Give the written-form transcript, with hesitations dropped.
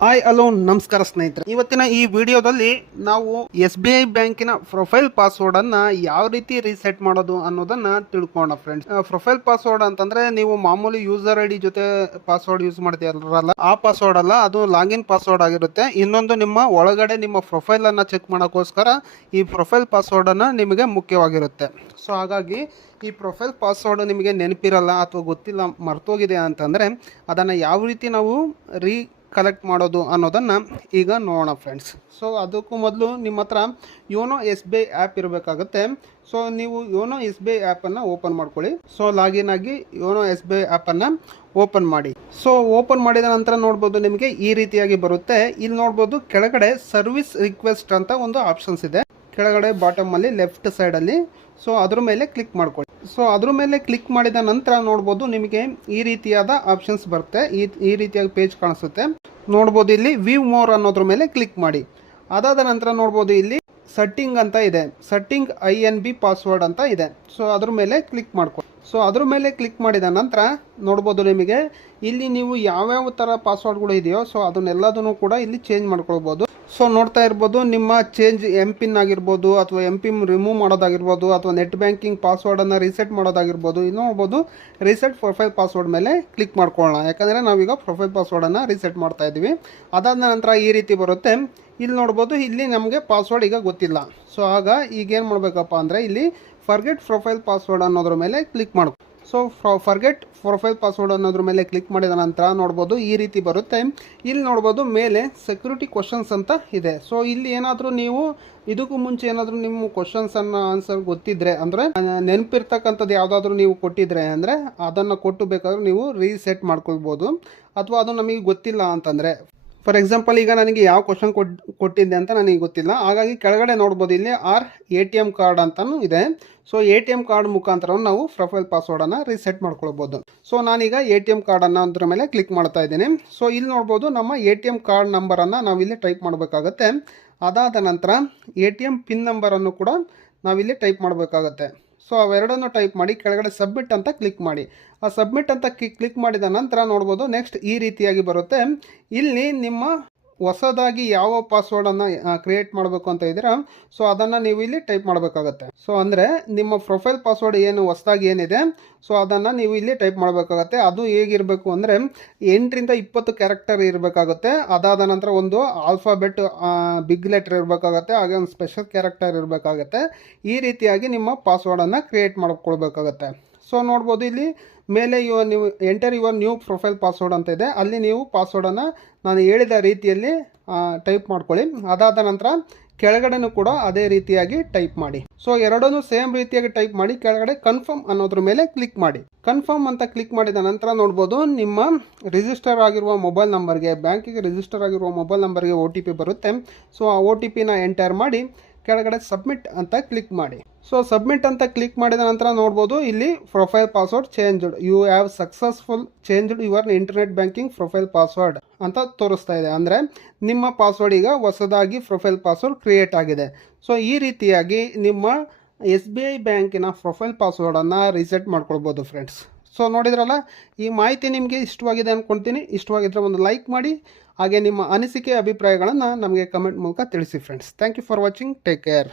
Hi hello ನಮಸ್ಕಾರ ಸ್ನೇಹಿತರೆ. ಇವತ್ತಿನ ಈ ವಿಡಿಯೋದಲ್ಲಿ ನಾವು SBI ಬ್ಯಾಂಕಿನ ಪ್ರೊಫೈಲ್ ಪಾಸ್ವರ್ಡ್ ಅನ್ನ ಯಾವ ರೀತಿ ರೀಸೆಟ್ ಮಾಡೋದು ಅನ್ನೋದನ್ನ ತಿಳ್ಕೊಳ್ಳೋಣ ಫ್ರೆಂಡ್ಸ್. ಪ್ರೊಫೈಲ್ ಪಾಸ್ವರ್ಡ್ ಅಂತಂದ್ರೆ ನೀವು ಮಾಮೂಲಿ ಯೂಸರ್ ಐಡಿ ಜೊತೆ ಪಾಸ್ವರ್ಡ್ ಯೂಸ್ ಮಾಡ್ತೀರಲ್ಲ, ಆ ಪಾಸ್ವರ್ಡ್ ಅಲ್ಲ, ಅದು ಲಾಗಿನ್ ಪಾಸ್ವರ್ಡ್ ಆಗಿರುತ್ತೆ. ಇನ್ನೊಂದು ನಿಮ್ಮ ಒಳಗಡೆ ನಿಮ್ಮ ಪ್ರೊಫೈಲ್ ಅನ್ನ ಚೆಕ್ ಮಾಡೋಕ್ಕೋಸ್ಕರ ಈ ಪ್ರೊಫೈಲ್ ಪಾಸ್ವರ್ಡ್ ಅನ್ನ ನಿಮಗೆ ಮುಖ್ಯವಾಗಿರುತ್ತೆ. ಸೊ ಹಾಗಾಗಿ ಈ ಪ್ರೊಫೈಲ್ ಪಾಸ್ವರ್ಡ್ ನಿಮಗೆ ನೆನಪಿರಲ್ಲ ಅಥವಾ ಗೊತ್ತಿಲ್ಲ, ಮರ್ತೋಗಿದೆ ಅಂತಂದರೆ ಅದನ್ನು ಯಾವ ರೀತಿ ನಾವು ಕಲೆಕ್ಟ್ ಮಾಡೋದು ಅನ್ನೋದನ್ನು ಈಗ ನೋಡೋಣ ಫ್ರೆಂಡ್ಸ್. ಸೊ ಅದಕ್ಕೂ ಮೊದಲು ನಿಮ್ಮ ಹತ್ರ ಯೋನೋ SBI ಆ್ಯಪ್ ಇರಬೇಕಾಗುತ್ತೆ. ಸೊ ನೀವು ಯೋನೋ SBI ಆ್ಯಪನ್ನು ಓಪನ್ ಮಾಡ್ಕೊಳ್ಳಿ. ಸೊ ಲಾಗಿನ್ ಆಗಿ ಯೋನೋ SBI ಆ್ಯಪನ್ನು ಓಪನ್ ಮಾಡಿ. ಸೊ ಓಪನ್ ಮಾಡಿದ ನಂತರ ನೋಡ್ಬೋದು ನಿಮಗೆ ಈ ರೀತಿಯಾಗಿ ಬರುತ್ತೆ. ಇಲ್ಲಿ ನೋಡ್ಬೋದು ಕೆಳಗಡೆ ಸರ್ವಿಸ್ ರಿಕ್ವೆಸ್ಟ್ ಅಂತ ಒಂದು ಆಪ್ಷನ್ಸ್ ಇದೆ, ಕೆಳಗಡೆ ಬಾಟಮಲ್ಲಿ ಲೆಫ್ಟ್ ಸೈಡಲ್ಲಿ. ಸೊ ಅದ್ರ ಮೇಲೆ ಕ್ಲಿಕ್ ಮಾಡ್ಕೊಳ್ಳಿ. ಸೊ ಅದ್ರ ಮೇಲೆ ಕ್ಲಿಕ್ ಮಾಡಿದ ನಂತರ ನೋಡ್ಬೋದು ನಿಮಗೆ ಈ ರೀತಿಯಾದ ಆಪ್ಷನ್ಸ್ ಬರುತ್ತೆ. ಈ ರೀತಿಯಾಗಿ ಪೇಜ್ ಕಾಣಿಸುತ್ತೆ ನೋಡ್ಬೋದು. ಇಲ್ಲಿ ವ್ಯೂ ಮೋರ್ ಅನ್ನೋದ್ರ ಮೇಲೆ ಕ್ಲಿಕ್ ಮಾಡಿ. ಅದಾದ ನಂತರ ನೋಡ್ಬೋದು ಇಲ್ಲಿ ಸೆಟ್ಟಿಂಗ್ ಅಂತ ಇದೆ, ಸೆಟ್ಟಿಂಗ್ INB ಪಾಸ್ವರ್ಡ್ ಅಂತ ಇದೆ. ಸೊ ಅದ್ರ ಮೇಲೆ ಕ್ಲಿಕ್ ಮಾಡ್ಕೊಳ್ಳಿ. ಸೊ ಅದ್ರ ಮೇಲೆ ಕ್ಲಿಕ್ ಮಾಡಿದ ನಂತರ ನೋಡ್ಬೋದು ನಿಮಗೆ ಇಲ್ಲಿ ನೀವು ಯಾವ್ಯಾವ ಥರ ಪಾಸ್ವರ್ಡ್ಗಳು ಇದೆಯೋ ಸೊ ಅದನ್ನೆಲ್ಲದನ್ನು ಕೂಡ ಇಲ್ಲಿ ಚೇಂಜ್ ಮಾಡ್ಕೊಳ್ಬೋದು. ಸೊ ನೋಡ್ತಾ ಇರ್ಬೋದು ನಿಮ್ಮ ಚೇಂಜ್ MPIN ಆಗಿರ್ಬೋದು ಅಥವಾ MPIN ರಿಮೂವ್ ಮಾಡೋದಾಗಿರ್ಬೋದು ಅಥವಾ ನೆಟ್ ಬ್ಯಾಂಕಿಂಗ್ ಪಾಸ್ವರ್ಡನ್ನು ರೀಸೆಟ್ ಮಾಡೋದಾಗಿರ್ಬೋದು. ಇಲ್ಲಿ ನೋಡ್ಬೋದು ರೀಸೆಟ್ ಪ್ರೊಫೈಲ್ ಪಾಸ್ವರ್ಡ್ ಮೇಲೆ ಕ್ಲಿಕ್ ಮಾಡ್ಕೊಳ್ಳೋಣ, ಯಾಕಂದರೆ ನಾವೀಗ ಪ್ರೊಫೈಲ್ ಪಾಸ್ವರ್ಡನ್ನು ರೀಸೆಟ್ ಮಾಡ್ತಾ ಇದ್ದೀವಿ. ಅದಾದ ನಂತರ ಈ ರೀತಿ ಬರುತ್ತೆ. ಇಲ್ಲಿ ನೋಡ್ಬೋದು ಇಲ್ಲಿ ನಮಗೆ ಪಾಸ್ವರ್ಡ್ ಈಗ ಗೊತ್ತಿಲ್ಲ. ಸೊ ಆಗ ಈಗೇನು ಮಾಡಬೇಕಪ್ಪ ಅಂದರೆ ಇಲ್ಲಿ ಫರ್ಗೆಟ್ ಪ್ರೊಫೈಲ್ ಪಾಸ್ವರ್ಡ್ ಅನ್ನೋದ್ರ ಮೇಲೆ ಕ್ಲಿಕ್ ಮಾಡ್ಕೊ. ಸೊ ಫರ್ಗೆಟ್ ಪ್ರೊಫೈಲ್ ಪಾಸ್ವರ್ಡ್ ಅನ್ನೋದ್ರ ಮೇಲೆ ಕ್ಲಿಕ್ ಮಾಡಿದ ನಂತರ ನೋಡ್ಬೋದು ಈ ರೀತಿ ಬರುತ್ತೆ. ಇಲ್ಲಿ ನೋಡ್ಬೋದು ಮೇಲೆ ಸೆಕ್ಯೂರಿಟಿ ಕ್ವಶನ್ಸ್ ಅಂತ ಇದೆ. ಸೊ ಇಲ್ಲಿ ಏನಾದರೂ ನೀವು ಇದಕ್ಕೂ ಮುಂಚೆ ಏನಾದರೂ ನಿಮ್ಮ ಕ್ವಶನ್ಸನ್ನು ಆನ್ಸರ್ ಗೊತ್ತಿದ್ರೆ ಅಂದರೆ ನೆನಪಿರ್ತಕ್ಕಂಥದ್ದು ಯಾವುದಾದ್ರೂ ನೀವು ಕೊಟ್ಟಿದ್ರೆ ಅಂದರೆ ಅದನ್ನು ಕೊಟ್ಟು ಬೇಕಾದ್ರೂ ನೀವು ರೀಸೆಟ್ ಮಾಡ್ಕೊಳ್ಬೋದು. ಅಥವಾ ಅದು ನಮಗೆ ಗೊತ್ತಿಲ್ಲ ಅಂತಂದರೆ, ಫಾರ್ ಎಕ್ಸಾಂಪಲ್ ಈಗ ನನಗೆ ಯಾವ ಕ್ವಶನ್ ಕೊಟ್ಟಿದ್ದೆ ಅಂತ ನನಗೆ ಗೊತ್ತಿಲ್ಲ, ಹಾಗಾಗಿ ಕೆಳಗಡೆ ನೋಡ್ಬೋದು ಇಲ್ಲಿ ATM ಕಾರ್ಡ್ ಅಂತಲೂ ಇದೆ. ಸೊ ATM ಕಾರ್ಡ್ ಮುಖಾಂತರ ನಾವು ಪ್ರೊಫೈಲ್ ಪಾಸ್ವರ್ಡನ್ನು ರೀಸೆಟ್ ಮಾಡ್ಕೊಳ್ಬೋದು. ಸೊ ನಾನೀಗ ATM ಕಾರ್ಡನ್ನು ಅದ್ರ ಮೇಲೆ ಕ್ಲಿಕ್ ಮಾಡ್ತಾ ಇದ್ದೀನಿ. ಸೊ ಇಲ್ಲಿ ನೋಡ್ಬೋದು ನಮ್ಮ ATM ಕಾರ್ಡ್ ನಂಬರನ್ನು ನಾವಿಲ್ಲಿ ಟೈಪ್ ಮಾಡಬೇಕಾಗತ್ತೆ. ಅದಾದ ನಂತರ ATM ಪಿನ್ ನಂಬರನ್ನು ಕೂಡ ನಾವಿಲ್ಲಿ ಟೈಪ್ ಮಾಡಬೇಕಾಗತ್ತೆ. ಸೊ ಅವೆರಡನ್ನು ಟೈಪ್ ಮಾಡಿ ಕೆಳಗಡೆ ಸಬ್ಮಿಟ್ ಅಂತ ಕ್ಲಿಕ್ ಮಾಡಿ. ಆ ಸಬ್ಮಿಟ್ ಅಂತ ಕ್ಲಿಕ್ ಮಾಡಿದ ನಂತರ ನೋಡ್ಬೋದು ನೆಕ್ಸ್ಟ್ ಈ ರೀತಿಯಾಗಿ ಬರುತ್ತೆ. ಇಲ್ಲಿ ನಿಮ್ಮ ಹೊಸದಾಗಿ ಯಾವ ಪಾಸ್ವರ್ಡನ್ನು ಕ್ರಿಯೇಟ್ ಮಾಡಬೇಕು ಅಂತ ಇದ್ದೀರಾ ಸೊ ಅದನ್ನು ನೀವು ಇಲ್ಲಿ ಟೈಪ್ ಮಾಡಬೇಕಾಗತ್ತೆ. ಸೊ ಅಂದರೆ ನಿಮ್ಮ ಪ್ರೊಫೈಲ್ ಪಾಸ್ವರ್ಡ್ ಏನು ಹೊಸದಾಗಿ ಏನಿದೆ ಸೊ ಅದನ್ನು ನೀವು ಇಲ್ಲಿ ಟೈಪ್ ಮಾಡಬೇಕಾಗತ್ತೆ. ಅದು ಹೇಗಿರಬೇಕು ಅಂದರೆ 8 ರಿಂದ 20 ಕ್ಯಾರೆಕ್ಟರ್ ಇರಬೇಕಾಗುತ್ತೆ. ಅದಾದ ನಂತರ ಒಂದು ಆಲ್ಫಾಬೆಟ್ ಬಿಗ್ ಲೆಟರ್ ಇರಬೇಕಾಗತ್ತೆ, ಹಾಗೆ ಒಂದು ಸ್ಪೆಷಲ್ ಕ್ಯಾರೆಕ್ಟರ್ ಇರಬೇಕಾಗತ್ತೆ. ಈ ರೀತಿಯಾಗಿ ನಿಮ್ಮ ಪಾಸ್ವರ್ಡನ್ನು ಕ್ರಿಯೇಟ್ ಮಾಡ್ಕೊಳ್ಬೇಕಾಗತ್ತೆ. ಸೊ ನೋಡ್ಬೋದು ಇಲ್ಲಿ ಮೇಲೆ ನೀವು enter your new profile password ಅಂತ ಇದೆ, ಅಲ್ಲಿ ನೀವು ಪಾಸ್ವರ್ಡನ್ನು ನಾನು ಹೇಳಿದ ರೀತಿಯಲ್ಲಿ ಟೈಪ್ ಮಾಡ್ಕೊಳ್ಳಿ. ಅದಾದ ನಂತರ ಕೆಳಗಡೆನೂ ಕೂಡ ಅದೇ ರೀತಿಯಾಗಿ ಟೈಪ್ ಮಾಡಿ. ಸೊ ಎರಡನ್ನೂ ಸೇಮ್ ರೀತಿಯಾಗಿ ಟೈಪ್ ಮಾಡಿ ಕೆಳಗಡೆ ಕನ್ಫರ್ಮ್ ಅನ್ನೋದ್ರ ಮೇಲೆ ಕ್ಲಿಕ್ ಮಾಡಿ. ಕನ್ಫರ್ಮ್ ಅಂತ ಕ್ಲಿಕ್ ಮಾಡಿದ ನಂತರ ನೋಡ್ಬೋದು ನಿಮ್ಮ ರಿಜಿಸ್ಟರ್ ಆಗಿರುವ ಮೊಬೈಲ್ ನಂಬರ್ಗೆ, ಬ್ಯಾಂಕಿಗೆ ರಿಜಿಸ್ಟರ್ ಆಗಿರುವ ಮೊಬೈಲ್ ನಂಬರ್ಗೆ OTP ಬರುತ್ತೆ. ಸೊ ಆ OTPನ ಎಂಟರ್ ಮಾಡಿ ಕೆಳಗಡೆ ಸಬ್ಮಿಟ್ ಅಂತ ಕ್ಲಿಕ್ ಮಾಡಿ. ಸೊ ಸಬ್ಮಿಟ್ ಅಂತ ಕ್ಲಿಕ್ ಮಾಡಿದ ನಂತರ ನೋಡ್ಬೋದು ಇಲ್ಲಿ profile password changed, you have successful changed your internet banking profile password ಅಂತ ತೋರಿಸ್ತಾ ಇದೆ. ಅಂದರೆ ನಿಮ್ಮ ಪಾಸ್ವರ್ಡ್ ಈಗ ಹೊಸದಾಗಿ ಪ್ರೊಫೈಲ್ ಪಾಸ್ವರ್ಡ್ ಕ್ರಿಯೇಟ್ ಆಗಿದೆ. ಸೊ ಈ ರೀತಿಯಾಗಿ ನಿಮ್ಮ SBI ಬ್ಯಾಂಕಿನ ಪ್ರೊಫೈಲ್ ಪಾಸ್ವರ್ಡನ್ನು ರೀಸೆಟ್ ಮಾಡ್ಕೊಳ್ಬೋದು ಫ್ರೆಂಡ್ಸ್. ಸೊ ನೋಡಿದ್ರಲ್ಲ, ಈ ಮಾಹಿತಿ ನಿಮಗೆ ಇಷ್ಟವಾಗಿದೆ ಅಂದ್ಕೊಳ್ತೀನಿ. ಇಷ್ಟವಾಗಿದ್ದರೆ ಒಂದು ಲೈಕ್ ಮಾಡಿ, ಹಾಗೆ ನಿಮ್ಮ ಅನಿಸಿಕೆ ಅಭಿಪ್ರಾಯಗಳನ್ನು ನಮಗೆ ಕಮೆಂಟ್ ಮೂಲಕ ತಿಳಿಸಿ friends. Thank you for watching. Take care.